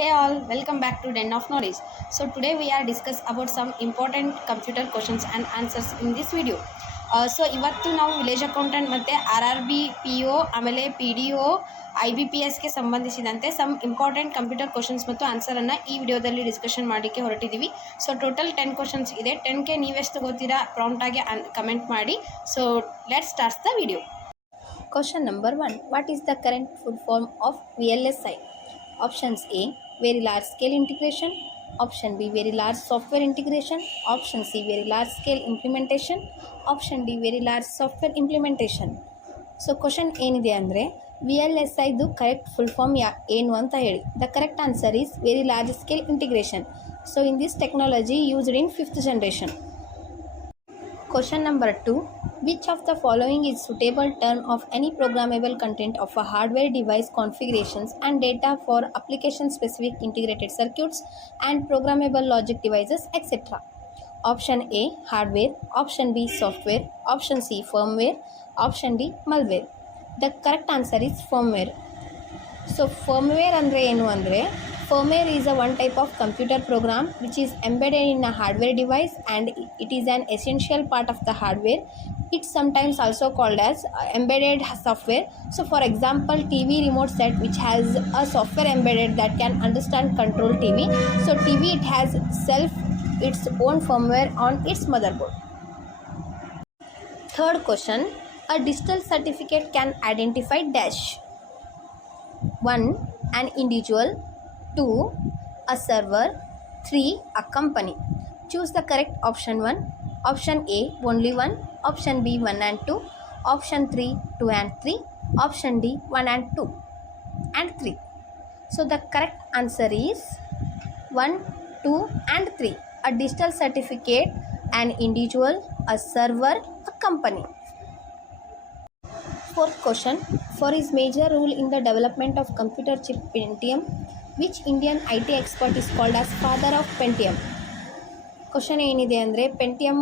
Hey all, welcome back to Den of Knowledge. So today we are discuss about some important computer questions and answers in this video. So ಇವತ್ತು ನಾವು village accountant ಮತ್ತು RRB PO ಆಮೇಲೆ PDO IBPSಗೆ ಸಂಬಂಧಿಸಿದಂತೆ some important computer questions ಮತ್ತು ಆನ್ಸರನ್ನು ಈ ವಿಡಿಯೋದಲ್ಲಿ discussion ಮಾಡಲಿಕ್ಕೆ ಹೊರಟಿದ್ದೀವಿ. So total 10 questions ಇದೆ. 10ಕ್ಕೆ ನೀವೆಷ್ಟು ತಗೋತೀರಾ ಪ್ರಾಂಪ್ಟಾಗಿ ಕಮೆಂಟ್ ಮಾಡಿ. So let's start the video. Question number 1. What is the current full form of VLSI? Options A, very large scale integration. Option B, very large software integration. Option C, very large scale implementation. Option D, very large software implementation. So question ಏನಿದೆ ಅಂದರೆ VLSI ದು correct full form ಏನು ಅಂತ ಹೇಳಿ. The correct answer is very large scale integration. So in this technology used in 5th generation. Question number 2. Which of the following is suitable term of any programmable content of a hardware device configurations and data for application specific integrated circuits and programmable logic devices etc. Option A, hardware. Option B, software. Option C, firmware. Option D, malware. The correct answer is firmware. So firmware andre enu andre firmware is a one type of computer program which is embedded in a hardware device and it is an essential part of the hardware. It's sometimes also called as embedded software. So for example, TV remote set which has a software embedded that can understand control TV. So TV, it has its own firmware on its motherboard. Third question, a digital certificate can identify dash. 1, an individual. 2, a server. 3, a company. Choose the correct option 1. Option A, only 1. Option B, 1 and 2. Option 3, 2 and 3. Option D, 1 and 2 and 3. So the correct answer is 1, 2 and 3. A digital certificate, an individual, a server, a company. Fourth question, for his major role in the development of computer chip Pentium, which Indian IT expert is called as father of Pentium? Question ಏನಿದೆ ಅಂದರೆ Pentium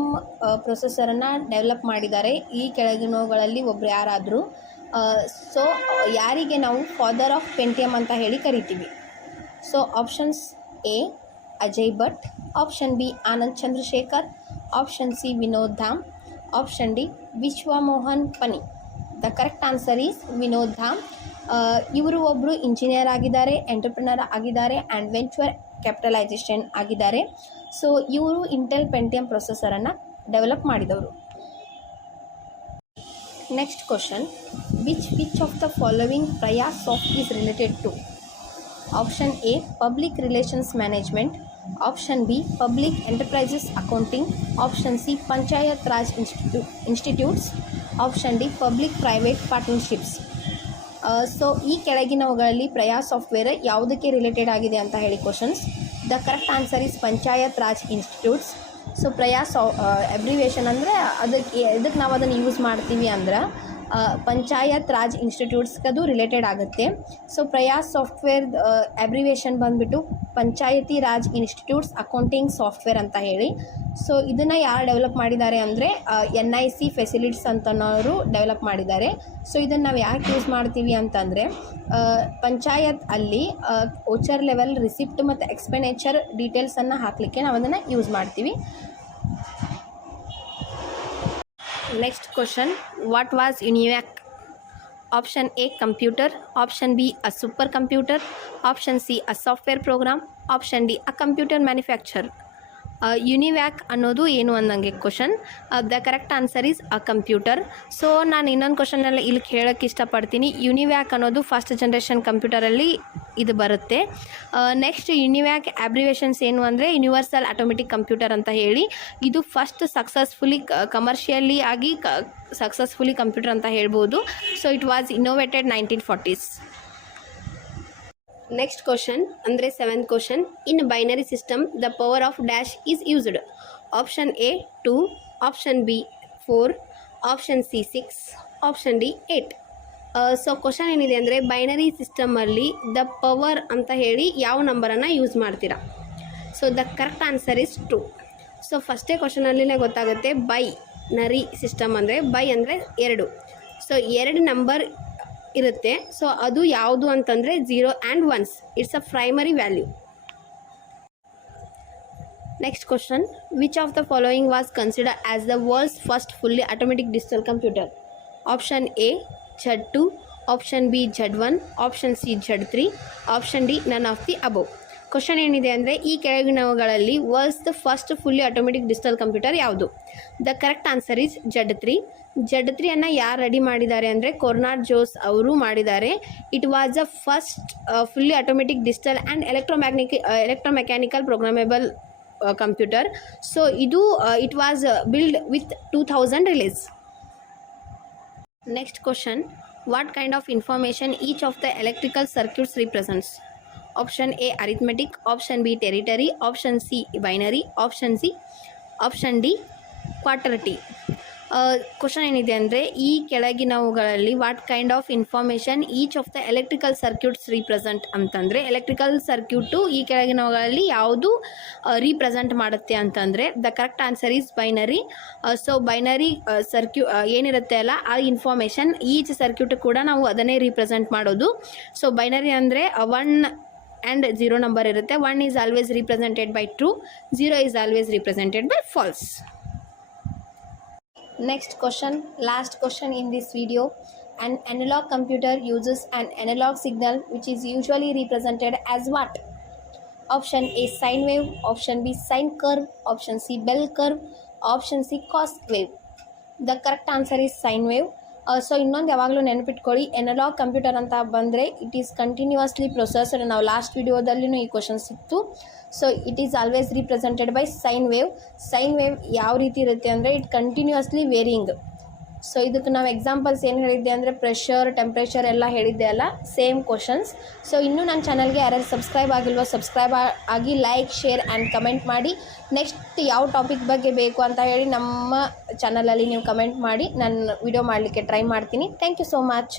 ಪ್ರೊಸೆಸರನ್ನು develop ಮಾಡಿದ್ದಾರೆ ಈ ಕೆಳಗಿನವುಗಳಲ್ಲಿ ಒಬ್ಬರು ಯಾರಾದರೂ. So ಯಾರಿಗೆ ನಾವು ಫಾದರ್ ಆಫ್ ಪೆಂಟಿಯಮ್ ಅಂತ ಹೇಳಿ ಕರಿತೀವಿ? So options A, Ajay Bhat. Option B, Anand Chandrashekhar. Option C, Vinod Dham. Option D, Vishwamohan Pani. The correct answer is Vinod Dham. ಇವರು ಒಬ್ಬರು ಇಂಜಿನಿಯರ್ ಆಗಿದ್ದಾರೆ, ಎಂಟರ್ಪ್ರಿನರ್ ಆಗಿದ್ದಾರೆ ಆ್ಯಂಡ್ ವೆಂಚರ್ ಕ್ಯಾಪಿಟಲೈಸೇಷನ್ ಆಗಿದ್ದಾರೆ. ಸೊ ಇವರು ಇಂಟೆಲ್ ಪೆಂಟಿಯಮ್ ಪ್ರೊಸೆಸರನ್ನು ಡೆವಲಪ್ ಮಾಡಿದವರು. Next question, which of the following PRIASoft is related to? Option A, public relations management. Option B, public enterprises accounting. Option C, Panchayat Raj institutes. Option D, public private partnerships. So ಈ ಕೆಳಗಿನವುಗಳಲ್ಲಿ PRIA software ಯಾವುದಕ್ಕೆ related ಆಗಿದೆ ಅಂತ ಹೇಳಿ questions. The correct answer is Panchayat Raj institutes. So PRIA abbreviation ಅಂದರೆ ಎದಕ್ಕೆ ನಾವು ಅದನ್ನು ಯೂಸ್ ಮಾಡ್ತೀವಿ ಅಂದ್ರೆ ಪಂಚಾಯತ್ ರಾಜ್ ಇನ್ಸ್ಟಿಟ್ಯೂಟ್ಸ್ಗೆ ಅದು ರಿಲೇಟೆಡ್ ಆಗುತ್ತೆ. ಸೊ ಪ್ರಯಾಸ್ ಸಾಫ್ಟ್ವೇರ್ ಅಬ್ರಿವೇಷನ್ ಬಂದುಬಿಟ್ಟು ಪಂಚಾಯತಿ ರಾಜ್ ಇನ್ಸ್ಟಿಟ್ಯೂಟ್ಸ್ ಅಕೌಂಟಿಂಗ್ ಸಾಫ್ಟ್ವೇರ್ ಅಂತ ಹೇಳಿ. ಸೊ ಇದನ್ನು ಯಾರು ಡೆವಲಪ್ ಮಾಡಿದ್ದಾರೆ ಅಂದರೆ NIC ಫೆಸಿಲಿಟೀಸ್ ಅಂತನವರು ಡೆವಲಪ್ ಮಾಡಿದ್ದಾರೆ. ಸೊ ಇದನ್ನು ನಾವು ಯಾಕೆ ಯೂಸ್ ಮಾಡ್ತೀವಿ ಅಂತಂದರೆ ಪಂಚಾಯತ್ ಅಲ್ಲಿ ಓಚರ್ ಲೆವೆಲ್ ರಿಸಿಪ್ಟ್ ಮತ್ತು ಎಕ್ಸ್ಪೆಂಡಿಚರ್ ಡೀಟೇಲ್ಸನ್ನು ಹಾಕಲಿಕ್ಕೆ ನಾವು ಅದನ್ನು ಯೂಸ್ ಮಾಡ್ತೀವಿ. Next question, what was UNIVAC? Option A, computer. Option B, a supercomputer. Option C, a software program. Option D, a computer manufacturer. ಯುನಿವ್ಯಾಕ್ ಅನ್ನೋದು ಏನು ಅನ್ನಂಗೆ question. The correct answer is a computer. So ನಾನು ಇನ್ನೊಂದು ಕ್ವಶನ್ನೆಲ್ಲ ಇಲ್ಲಿ ಹೇಳೋಕ್ಕೆ ಇಷ್ಟಪಡ್ತೀನಿ. ಯುನಿವ್ಯಾಕ್ ಅನ್ನೋದು ಫಸ್ಟ್ ಜನ್ರೇಷನ್ ಕಂಪ್ಯೂಟರಲ್ಲಿ ಇದು ಬರುತ್ತೆ. ನೆಕ್ಸ್ಟ್ ಯುನಿವ್ಯಾಕ್ ಅಬ್ರಿವೇಷನ್ಸ್ ಏನು ಅಂದರೆ ಯೂನಿವರ್ಸಲ್ ಆಟೋಮೆಟಿಕ್ ಕಂಪ್ಯೂಟರ್ ಅಂತ ಹೇಳಿ. ಇದು ಫಸ್ಟ್ ಸಕ್ಸಸ್ಫುಲಿ ಕಮರ್ಷಿಯಲಿ ಆಗಿ ಸಕ್ಸಸ್ಫುಲಿ ಕಂಪ್ಯೂಟರ್ ಅಂತ ಹೇಳ್ಬೋದು. So it was innovated 1940s. Next question ಅಂದರೆ 7th question, in binary system the power of dash is used. Option A 2, option B 4, option C 6, option D 8. So question ಏನಿದೆ ಅಂದರೆ binary ಸಿಸ್ಟಮಲ್ಲಿ the power ಅಂತ ಹೇಳಿ ಯಾವ ನಂಬರನ್ನು use ಮಾಡ್ತೀರಾ? So the correct answer is 2. So ಫಸ್ಟೇ ಕ್ವಶನಲ್ಲಿನೇ ಗೊತ್ತಾಗುತ್ತೆ binary system ಅಂದರೆ ಬೈ ಅಂದರೆ 2. ಸೊ 2 ನಂಬರ್ ಇರುತ್ತೆ. ಸೊ ಅದು ಯಾವುದು ಅಂತಂದರೆ 0 and 1s. It's a primary value. Next question, which of the following was consider as the world's first fully automatic digital computer? Option A Z2, option B Z1, option C Z3, option D none of the above. Question ಏನಿದೆ ಅಂದರೆ ಈ ಕೆಳಗಿನವುಗಳಲ್ಲಿ world's the first fully automatic digital computer ಯಾವುದು? The correct answer is Z3. Z3 ಯಾರು ready ಮಾಡಿದ್ದಾರೆ ಅಂದರೆ ಕೊರ್ನಾಡ್ Zuse ಅವರು ಮಾಡಿದ್ದಾರೆ. It was the first fully automatic digital and electromechanical programmable computer. So ಇದು it was build with 2000 relays. Next question, what kind of information each of the electrical circuits represents? Option A arithmetic, option B territory, option C binary, option D quaterty. Question ಏನಿದೆ ಅಂದರೆ ಈ ಕೆಳಗಿನವುಗಳಲ್ಲಿ what kind of information each of the electrical circuits represent ಅಂತಂದರೆ electrical circuit ಈ ಕೆಳಗಿನವುಗಳಲ್ಲಿ ಯಾವುದು represent ಮಾಡುತ್ತೆ ಅಂತಂದರೆ the correct answer is binary. So binary ಏನಿರುತ್ತೆ ಅಲ್ಲ ಆ ಇನ್ಫಾರ್ಮೇಷನ್ ಈಚ್ ಸರ್ಕ್ಯೂಟ್ ಕೂಡ ನಾವು ಅದನ್ನೇ ರೀಪ್ರೆಸೆಂಟ್ ಮಾಡೋದು. ಸೊ ಬೈನರಿ ಅಂದರೆ 1 and 0 ನಂಬರ್ ಇರುತ್ತೆ. 1 is always represented by true, 0 is always represented by false. Next question, last question in this video. An analog computer uses an analog signal which is usually represented as what? Option A sine wave, option B sine curve, option C bell curve, option C cos wave. The correct answer is sine wave. So ಇನ್ನೊಂದು ಯಾವಾಗಲೂ ನೆನಪಿಟ್ಕೊಳ್ಳಿ, analogue computer ಅಂತ ಬಂದರೆ it is continuously processor. ನಾವು last ವಿಡಿಯೋದಲ್ಲಿನೂ ಈ question ಸಿಕ್ತು. So it is always represented by sine wave. Sine wave ಯಾವ ರೀತಿ ಇರುತ್ತೆ ಅಂದರೆ ಇಟ್ ಕಂಟಿನ್ಯೂಸ್ಲಿ ವೇರಿಯಿಂಗ್. ಸೊ ಇದಕ್ಕೆ ನಾವು ಎಕ್ಸಾಂಪಲ್ಸ್ ಏನು ಹೇಳಿದ್ದೆ ಅಂದರೆ ಪ್ರೆಷರ್, ಟೆಂಪ್ರೇಚರ್ ಎಲ್ಲ ಹೇಳಿದ್ದೆ ಅಲ್ಲ, ಸೇಮ್ ಕ್ವಶನ್ಸ್. ಸೊ ಇನ್ನೂ ನನ್ನ ಚಾನಲ್ಗೆ ಯಾರ್ಯಾರು ಸಬ್ಸ್ಕ್ರೈಬ್ ಆಗಿಲ್ವೋ ಸಬ್ಸ್ಕ್ರೈಬ್ ಆಗಿ ಲೈಕ್, ಶೇರ್ ಆ್ಯಂಡ್ ಕಮೆಂಟ್ ಮಾಡಿ. ನೆಕ್ಸ್ಟ್ ಯಾವ ಟಾಪಿಕ್ ಬಗ್ಗೆ ಬೇಕು ಅಂತ ಹೇಳಿ ನಮ್ಮ ಚಾನಲಲ್ಲಿ ನೀವು ಕಮೆಂಟ್ ಮಾಡಿ, ನಾನು ವಿಡಿಯೋ ಮಾಡಲಿಕ್ಕೆ ಟ್ರೈ ಮಾಡ್ತೀನಿ. Thank you so much.